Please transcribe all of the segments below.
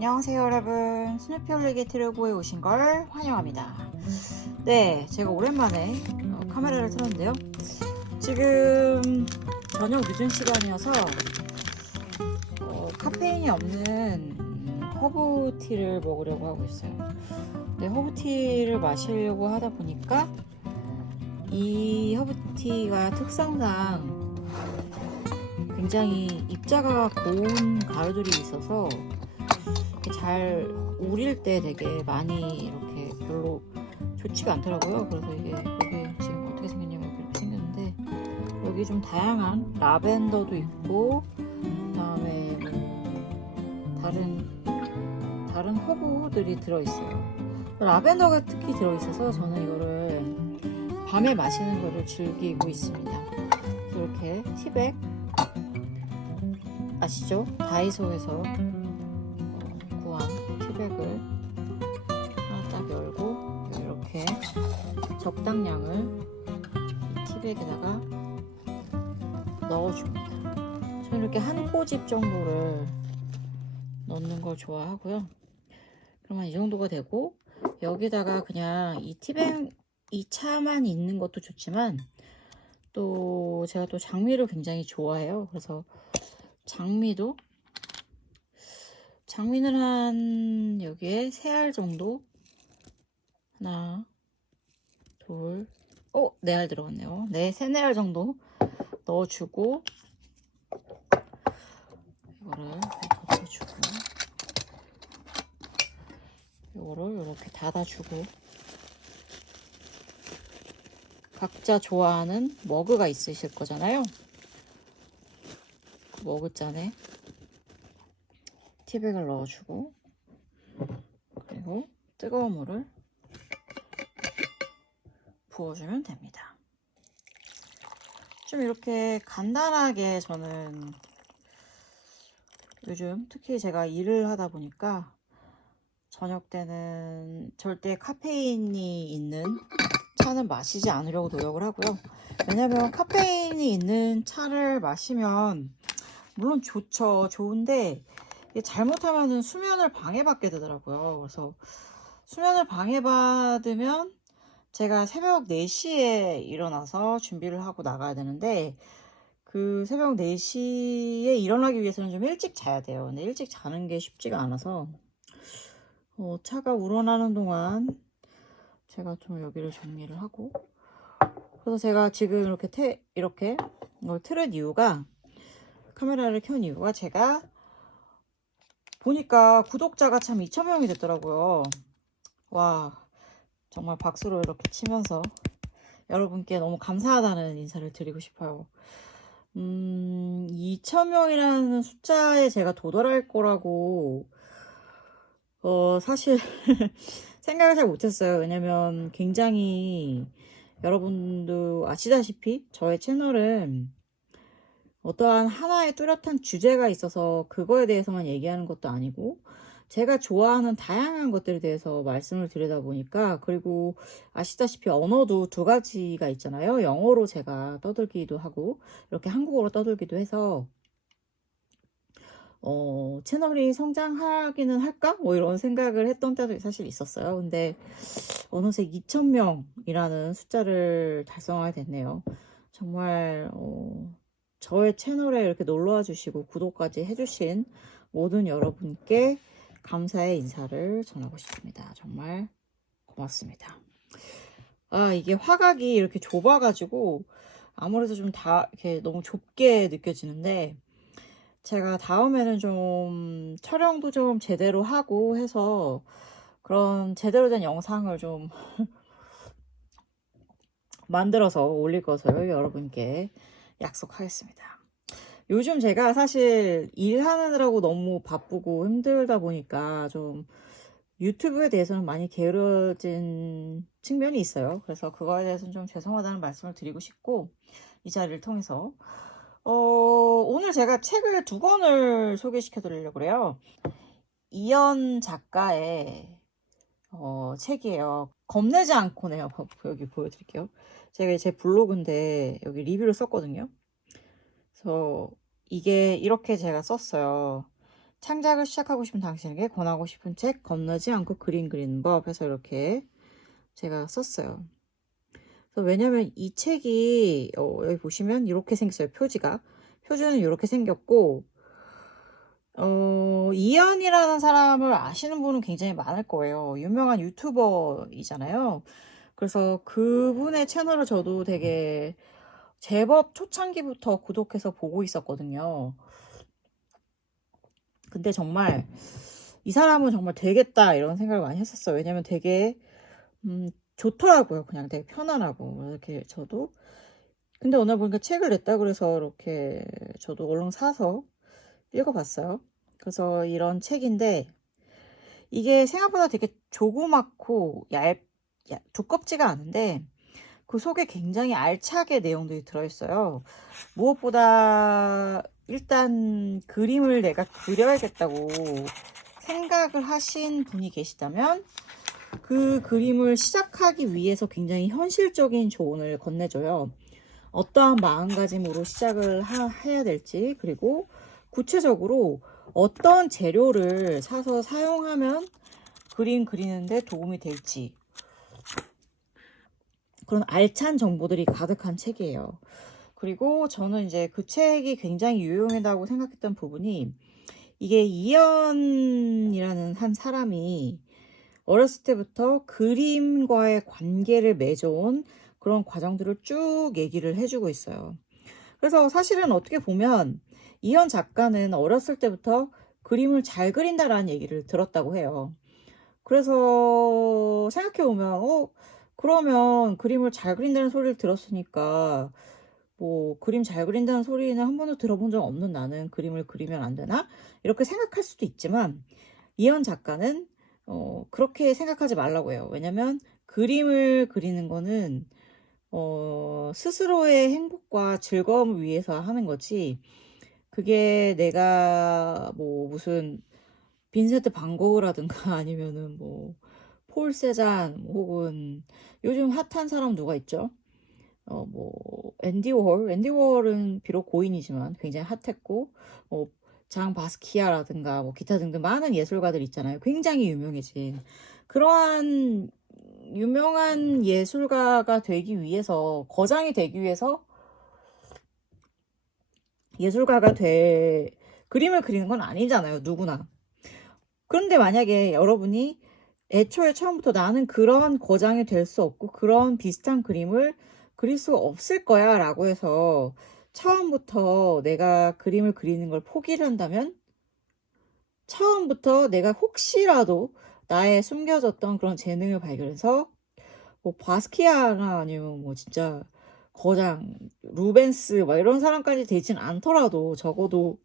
안녕하세요 여러분, 스누피 올리기 트로보에 오신 걸 환영합니다. 네, 제가 오랜만에 카메라를 틀었는데요. 지금 저녁 늦은 시간이어서 카페인이 없는 허브티를 먹으려고 하고 있어요. 네, 허브티를 마시려고 하다 보니까 이 허브티가 특성상 굉장히 입자가 고운 가루들이 있어서 잘 우릴 때 되게 많이 이렇게 별로 좋지가 않더라고요. 그래서 이게 여기 지금 어떻게 생겼냐면 이렇게 생겼는데, 여기 좀 다양한 라벤더도 있고 그다음에 뭐 다른 허브들이 들어있어요. 라벤더가 특히 들어있어서 저는 이거를 밤에 마시는 거를 즐기고 있습니다. 이렇게 티백 아시죠? 다이소에서 구한 티백을 하나 딱 열고 이렇게 적당량을 이 티백에다가 넣어줍니다. 저는 이렇게 한 꼬집 정도를 넣는 걸 좋아하고요. 그러면 이 정도가 되고, 여기다가 그냥 이 티백 이 차만 있는 것도 좋지만 또 제가 또 장미를 굉장히 좋아해요. 그래서 장미는 한 여기에 3알 정도, 하나 둘, 4알 들어갔네요. 네, 3-4알 정도 넣어주고 이거를 덮어주고 이거를 이렇게 닫아주고, 각자 좋아하는 머그가 있으실 거잖아요. 그 머그잔에 티백을 넣어주고, 그리고 뜨거운 물을 부어주면 됩니다. 좀 이렇게 간단하게, 저는 요즘 특히 제가 일을 하다 보니까 저녁 때는 절대 카페인이 있는 차는 마시지 않으려고 노력을 하고요. 왜냐면 카페인이 있는 차를 마시면 물론 좋은데 이게 잘못하면 수면을 방해받게 되더라고요. 그래서 수면을 방해받으면 제가 새벽 4시에 일어나서 준비를 하고 나가야 되는데, 그 새벽 4시에 일어나기 위해서는 좀 일찍 자야 돼요. 근데 일찍 자는 게 쉽지가 않아서 차가 우러나는 동안 제가 좀 여기를 정리를 하고, 그래서 제가 지금 이렇게 이걸 틀은 이유가, 카메라를 켠 이유가, 제가 보니까 구독자가 참 2,000명이 됐더라고요. 와, 정말 박수로 이렇게 치면서 여러분께 너무 감사하다는 인사를 드리고 싶어요. 2,000명이라는 숫자에 제가 도달할 거라고 사실 생각을 잘 못했어요. 왜냐면 굉장히, 여러분도 아시다시피 저의 채널은 어떠한 하나의 뚜렷한 주제가 있어서 그거에 대해서만 얘기하는 것도 아니고, 제가 좋아하는 다양한 것들에 대해서 말씀을 드리다 보니까, 그리고 아시다시피 언어도 2가지가 있잖아요. 영어로 제가 떠들기도 하고 이렇게 한국어로 떠들기도 해서 채널이 성장하기는 할까? 뭐 이런 생각을 했던 때도 사실 있었어요. 근데 어느새 2,000명이라는 숫자를 달성하게 됐네요. 정말 저의 채널에 이렇게 놀러와 주시고 구독까지 해주신 모든 여러분께 감사의 인사를 전하고 싶습니다. 정말 고맙습니다. 이게 화각이 이렇게 좁아가지고 아무래도 좀 다 이렇게 너무 좁게 느껴지는데, 제가 다음에는 좀 촬영도 좀 제대로 하고 해서 그런 제대로 된 영상을 좀 만들어서 올릴 것을 여러분께 약속하겠습니다. 요즘 제가 사실 일하느라고 너무 바쁘고 힘들다 보니까 좀 유튜브에 대해서는 많이 게으러진 측면이 있어요. 그래서 그거에 대해서는 좀 죄송하다는 말씀을 드리고 싶고, 이 자리를 통해서 오늘 제가 책을 2권을 소개시켜 드리려고 그래요. 이연 작가의 책이에요. 겁내지 않고네요. 여기 보여드릴게요. 제가 제 블로그인데 여기 리뷰를 썼거든요. 그래서 이게 이렇게 제가 썼어요. 창작을 시작하고 싶은 당신에게 권하고 싶은 책 겁나지 않고 그림 그리는 법 해서 이렇게 제가 썼어요. 그래서 왜냐면 이 책이 여기 보시면 이렇게 생겼어요. 표지는 이렇게 생겼고 이현이라는 사람을 아시는 분은 굉장히 많을 거예요. 유명한 유튜버이잖아요. 그래서 그분의 채널을 저도 되게 제법 초창기부터 구독해서 보고 있었거든요. 근데 정말 이 사람은 정말 되겠다 이런 생각을 많이 했었어요. 왜냐면 되게 좋더라고요. 그냥 되게 편안하고 이렇게 저도. 근데 오늘 보니까 책을 냈다 그래서 이렇게 저도 얼른 사서 읽어봤어요. 그래서 이런 책인데 이게 생각보다 되게 조그맣고 두껍지가 않은데 그 속에 굉장히 알차게 내용들이 들어있어요. 무엇보다 일단 그림을 내가 그려야겠다고 생각을 하신 분이 계시다면 그 그림을 시작하기 위해서 굉장히 현실적인 조언을 건네줘요. 어떠한 마음가짐으로 시작을 해야 될지, 그리고 구체적으로 어떤 재료를 사서 사용하면 그림 그리는데 도움이 될지, 그런 알찬 정보들이 가득한 책이에요. 그리고 저는 이제 그 책이 굉장히 유용하다고 생각했던 부분이 이게 이연이라는 한 사람이 어렸을 때부터 그림과의 관계를 맺어온 그런 과정들을 쭉 얘기를 해주고 있어요. 그래서 사실은 어떻게 보면 이현 작가는 어렸을 때부터 그림을 잘 그린다라는 얘기를 들었다고 해요. 그래서 생각해보면 그러면 그림을 잘 그린다는 소리를 들었으니까 뭐 그림 잘 그린다는 소리는 한 번도 들어본 적 없는 나는 그림을 그리면 안 되나? 이렇게 생각할 수도 있지만 이현 작가는 그렇게 생각하지 말라고 해요. 왜냐면 그림을 그리는 거는 스스로의 행복과 즐거움을 위해서 하는 거지, 그게 내가 뭐 무슨 빈센트 반 고흐라든가 아니면은 뭐 폴 세잔 혹은 요즘 핫한 사람 누가 있죠? 뭐 앤디 워홀은 비록 고인이지만 굉장히 핫했고, 장 바스키아라든가 뭐 기타 등등 많은 예술가들 있잖아요. 굉장히 유명해진 그러한 유명한 예술가가 되기 위해서, 거장이 되기 위해서 예술가가 그림을 그리는 건 아니잖아요. 누구나. 그런데 만약에 여러분이 애초에 처음부터 나는 그런 거장이 될 수 없고 그런 비슷한 그림을 그릴 수 없을 거야 라고 해서 처음부터 내가 그림을 그리는 걸 포기를 한다면, 처음부터 내가 혹시라도 나의 숨겨졌던 그런 재능을 발견해서 뭐 바스키아나 아니면 뭐 진짜 거장 루벤스 막 이런 사람까지 되진 않더라도 적어도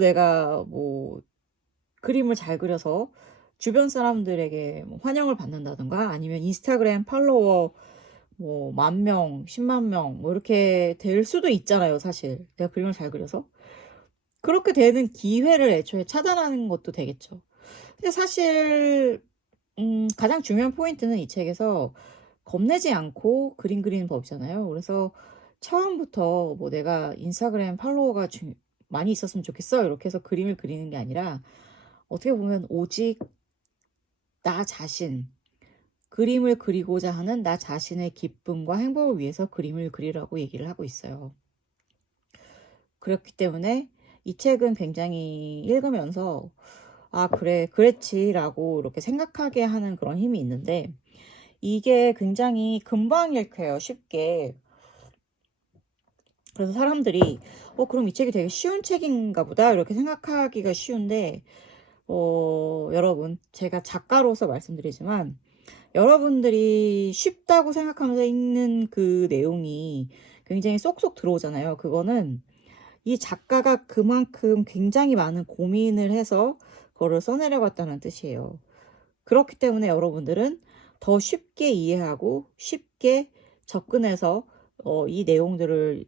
내가 뭐 그림을 잘 그려서 주변 사람들에게 뭐 환영을 받는다든가 아니면 인스타그램 팔로워 뭐 10,000명, 100,000명 뭐 이렇게 될 수도 있잖아요. 사실 내가 그림을 잘 그려서 그렇게 되는 기회를 애초에 차단하는 것도 되겠죠. 근데 사실 가장 중요한 포인트는 이 책에서 겁내지 않고 그림 그리는 법이잖아요. 그래서 처음부터 뭐 내가 인스타그램 팔로워가 많이 있었으면 좋겠어 이렇게 해서 그림을 그리는 게 아니라, 어떻게 보면 오직 나 자신, 그림을 그리고자 하는 나 자신의 기쁨과 행복을 위해서 그림을 그리라고 얘기를 하고 있어요. 그렇기 때문에 이 책은 굉장히 읽으면서 아 그래 그랬지라고 이렇게 생각하게 하는 그런 힘이 있는데, 이게 굉장히 금방 읽혀요. 쉽게. 그래서 사람들이 그럼 이 책이 되게 쉬운 책인가 보다 이렇게 생각하기가 쉬운데, 여러분 제가 작가로서 말씀드리지만 여러분들이 쉽다고 생각하면서 읽는 그 내용이 굉장히 쏙쏙 들어오잖아요. 그거는 이 작가가 그만큼 굉장히 많은 고민을 해서 그거를 써내려갔다는 뜻이에요. 그렇기 때문에 여러분들은 더 쉽게 이해하고 쉽게 접근해서 이 내용들을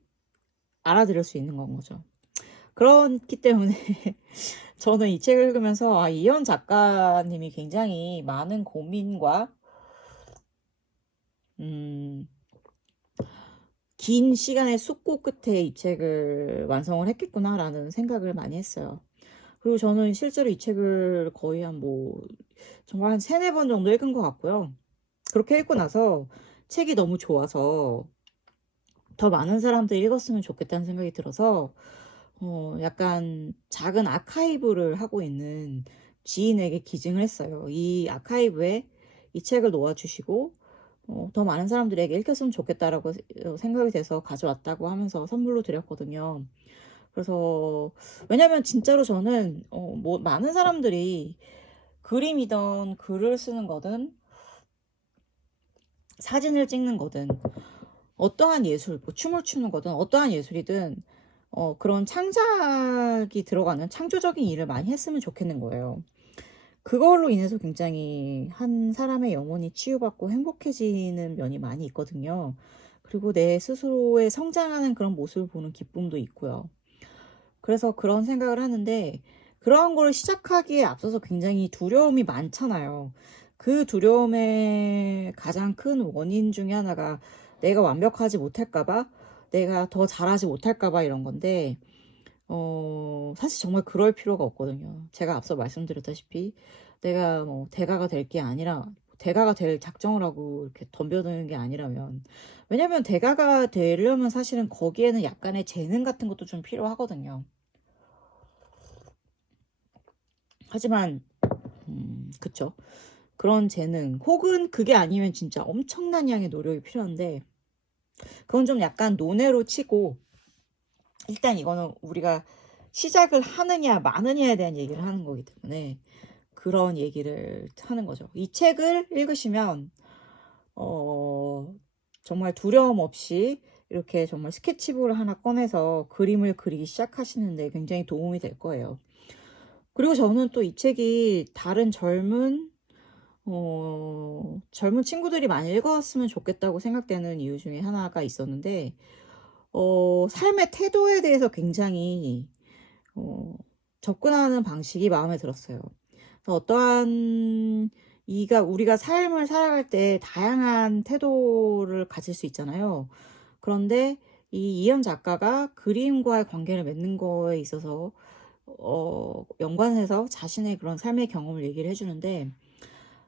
알아들을 수 있는 건 거죠. 그렇기 때문에 저는 이 책을 읽으면서 이현 작가님이 굉장히 많은 고민과 긴 시간의 숙고 끝에 이 책을 완성을 했겠구나라는 생각을 많이 했어요. 그리고 저는 실제로 이 책을 거의 한 뭐 정말 한 3-4번 정도 읽은 것 같고요. 그렇게 읽고 나서 책이 너무 좋아서 더 많은 사람들이 읽었으면 좋겠다는 생각이 들어서 약간 작은 아카이브를 하고 있는 지인에게 기증을 했어요. 이 아카이브에 이 책을 놓아 주시고 더 많은 사람들에게 읽혔으면 좋겠다라고 생각이 돼서 가져왔다고 하면서 선물로 드렸거든요. 그래서 왜냐면 진짜로 저는 뭐 많은 사람들이 그림이든 글을 쓰는 거든 사진을 찍는 거든 어떠한 예술, 뭐 춤을 추는 거든 어떠한 예술이든 그런 창작이 들어가는 창조적인 일을 많이 했으면 좋겠는 거예요. 그걸로 인해서 굉장히 한 사람의 영혼이 치유받고 행복해지는 면이 많이 있거든요. 그리고 내 스스로의 성장하는 그런 모습을 보는 기쁨도 있고요. 그래서 그런 생각을 하는데 그러한 거를 시작하기에 앞서서 굉장히 두려움이 많잖아요. 그 두려움의 가장 큰 원인 중에 하나가 내가 완벽하지 못할까 봐, 내가 더 잘하지 못할까 봐 이런 건데 사실 정말 그럴 필요가 없거든요. 제가 앞서 말씀드렸다시피 내가 뭐 대가가 될 게 아니라 대가가 될 작정을 하고 이렇게 덤벼드는 게 아니라면 왜냐면 대가가 되려면 사실은 거기에는 약간의 재능 같은 것도 좀 필요하거든요. 하지만 그쵸. 그런 재능 혹은 그게 아니면 진짜 엄청난 양의 노력이 필요한데 그건 좀 약간 논외로 치고 일단 이거는 우리가 시작을 하느냐 마느냐에 대한 얘기를 하는 거기 때문에 그런 얘기를 하는 거죠. 이 책을 읽으시면 정말 두려움 없이 이렇게 정말 스케치북을 하나 꺼내서 그림을 그리기 시작하시는데 굉장히 도움이 될 거예요. 그리고 저는 또 이 책이 다른 젊은 친구들이 많이 읽었으면 좋겠다고 생각되는 이유 중에 하나가 있었는데 삶의 태도에 대해서 굉장히 어 접근하는 방식이 마음에 들었어요. 어떠한 우리가 삶을 살아갈 때 다양한 태도를 가질 수 있잖아요. 그런데 이 이현 작가가 그림과의 관계를 맺는 거에 있어서 연관해서 자신의 그런 삶의 경험을 얘기를 해 주는데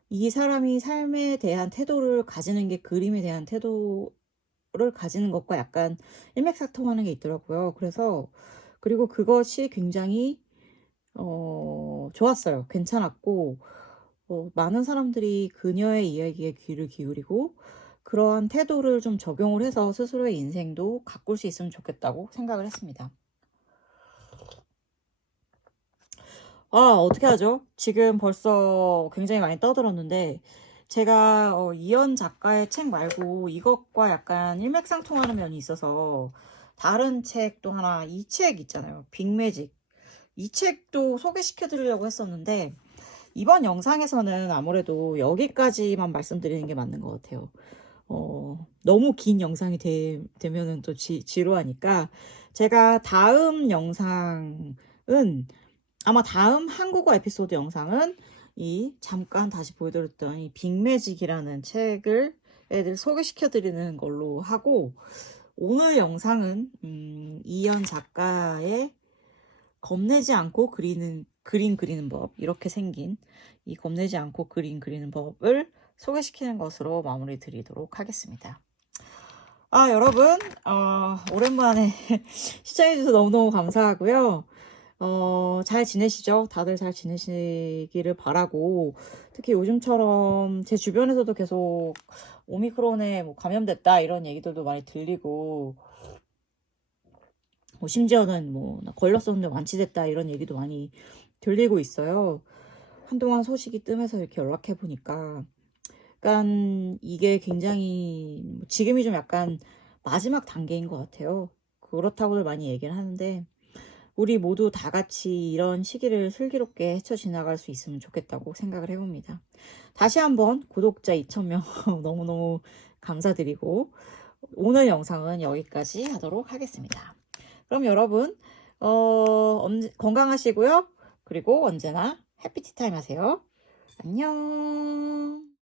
이 사람이 삶에 대한 태도를 가지는 게 그림에 대한 태도를 가지는 것과 약간 일맥상통하는 게 있더라고요. 그래서 그리고 그것이 굉장히 좋았어요. 괜찮았고 많은 사람들이 그녀의 이야기에 귀를 기울이고 그러한 태도를 좀 적용을 해서 스스로의 인생도 가꿀 수 있으면 좋겠다고 생각을 했습니다. 어떻게 하죠? 지금 벌써 굉장히 많이 떠들었는데 제가 이연 작가의 책 말고 이것과 약간 일맥상통하는 면이 있어서 다른 책 또 하나 이 책 있잖아요. 빅매직. 이 책도 소개시켜 드리려고 했었는데 이번 영상에서는 아무래도 여기까지만 말씀드리는 게 맞는 것 같아요. 너무 긴 영상이 되면은 또 지루하니까 제가 다음 영상은 아마 다음 한국어 에피소드 영상은 이 잠깐 다시 보여드렸던 이 빅매직이라는 책을 애들 소개시켜 드리는 걸로 하고 오늘 영상은 이현 작가의 겁내지 않고 그림 그리는 법 이렇게 생긴 이 겁내지 않고 그림 그리는 법을 소개시키는 것으로 마무리 드리도록 하겠습니다. 여러분 오랜만에 시청해주셔서 너무너무 감사하고요. 잘 지내시죠? 다들 잘 지내시기를 바라고 특히 요즘처럼 제 주변에서도 계속 오미크론에 뭐 감염됐다 이런 얘기들도 많이 들리고 심지어는 뭐 나 걸렸었는데 완치됐다 이런 얘기도 많이 들리고 있어요. 한동안 소식이 뜸해서 이렇게 연락해 보니까 약간 이게 굉장히 지금이 좀 약간 마지막 단계인 것 같아요. 그렇다고들 많이 얘기를 하는데 우리 모두 다 같이 이런 시기를 슬기롭게 헤쳐 지나갈 수 있으면 좋겠다고 생각을 해봅니다. 다시 한번 구독자 2,000명 너무너무 감사드리고 오늘 영상은 여기까지 하도록 하겠습니다. 그럼 여러분 건강하시고요. 그리고 언제나 해피티타임 하세요. 안녕.